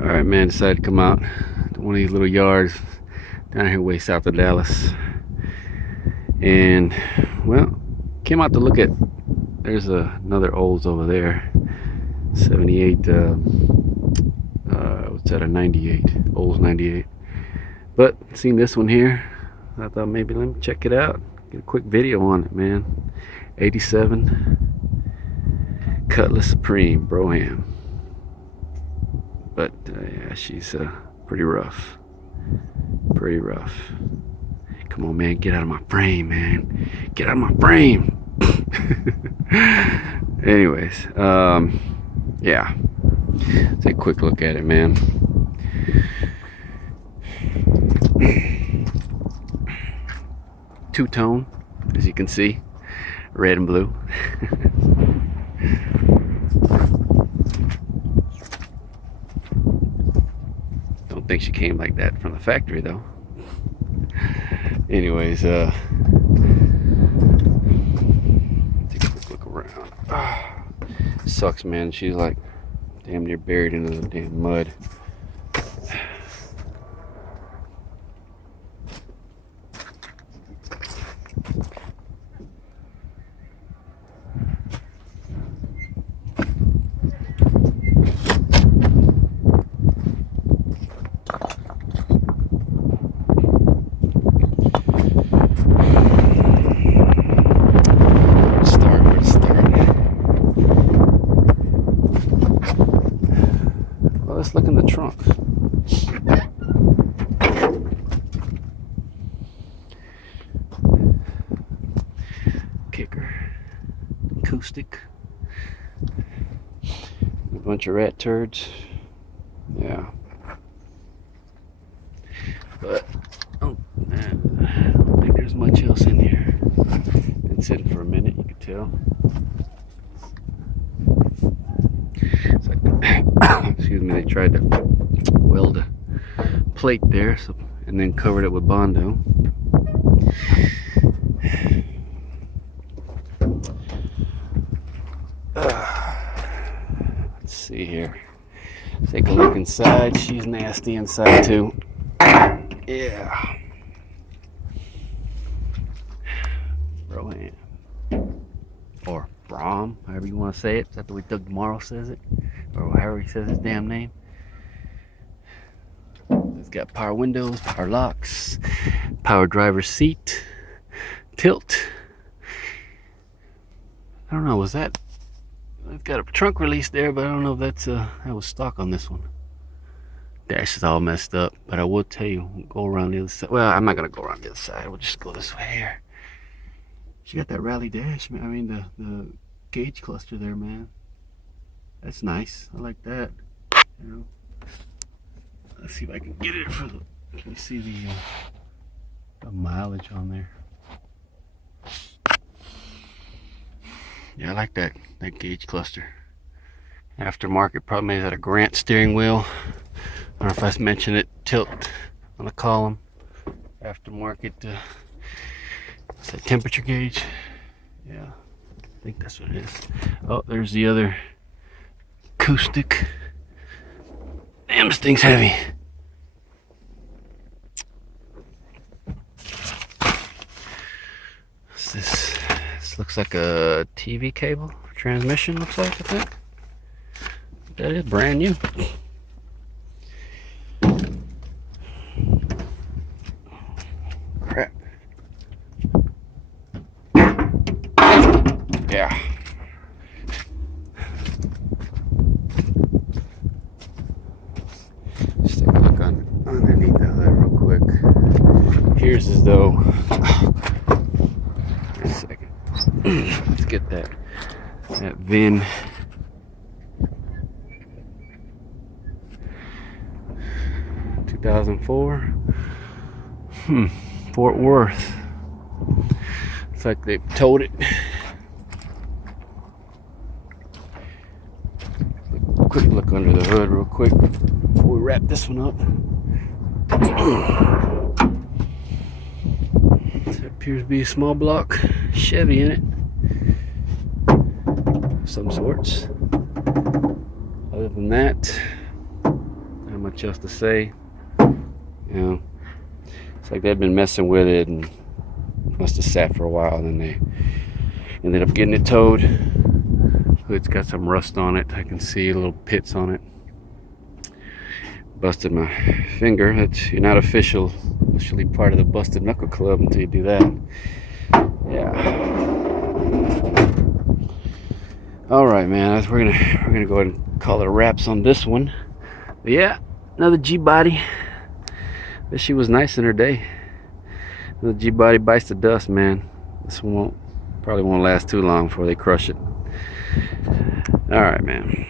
Alright, man, decided to come out to one of these little yards down here way south of Dallas. And, well, came out to look at, there's another Olds over there. 78, what's that, a 98, Olds 98. But, seen this one here, I thought maybe let me check it out. Get a quick video on it, man. 87 Cutlass Supreme, Brougham. But yeah, she's pretty rough. Pretty rough. Come on, man, get out of my frame, man. Get out of my frame. Anyways, yeah. Let's take a quick look at it, man. Two-tone, as you can see, red and blue. Don't think she came like that from the factory though. Anyways, take a quick look around. Sucks, man. She's like damn near buried into the damn mud. Let's look in the trunk. Kicker, acoustic, a bunch of rat turds. Yeah, but oh, man, I don't think there's much else in here. Been sitting for a minute, you can tell. It's like, excuse me, they tried to weld a plate there, so, and then covered it with Bondo. Let's see here. Take a look inside. She's nasty inside too. Yeah. Brougham. Or Brougham, however you want to say it. Is that the way Doug Morrow says it? Or however he says his damn name. It's got power windows, power locks, power driver's seat, tilt. I don't know, was that? It's got a trunk release there, but I don't know if that's that was stock on this one. Dash is all messed up, but I will tell you, we'll go around the other side. Well, I'm not gonna go around the other side. We'll just go this way here. She got that rally dash, man. I mean the gauge cluster there, man. That's nice. I like that. You know. Let's see if I can get it for the. Can you see the mileage on there? Yeah, I like that gauge cluster. Aftermarket, probably made out of Grant steering wheel. I don't know if I mentioned it. Tilt on the column. Aftermarket. It's a temperature gauge. Yeah, I think that's what it is. Oh, there's the other acoustic. Damn, this thing's heavy. What's this? This looks like a TV cable for transmission, looks like, I think. That is brand new. Crap. Yeah. Just take a look underneath the hood real quick. Here's as though. Wait a second. Let's get that VIN. (2004) Fort Worth. It's like they towed it. Quick look under the hood real quick before we wrap this one up. There appears to be a small block Chevy in it of some sorts. Other than that, I much else to say. You know, it's like they'd been messing with it and must have sat for a while, and then they ended up getting it towed. Hood's got some rust on it. I can see little pits on it. Busted my finger. You're not officially part of the Busted Knuckle Club until you do that. Yeah. All right, man. We're gonna go ahead and call it a wraps on this one. But yeah, another G body. Bet she was nice in her day. The G body bites the dust, man. This one probably won't last too long before they crush it. All right, man.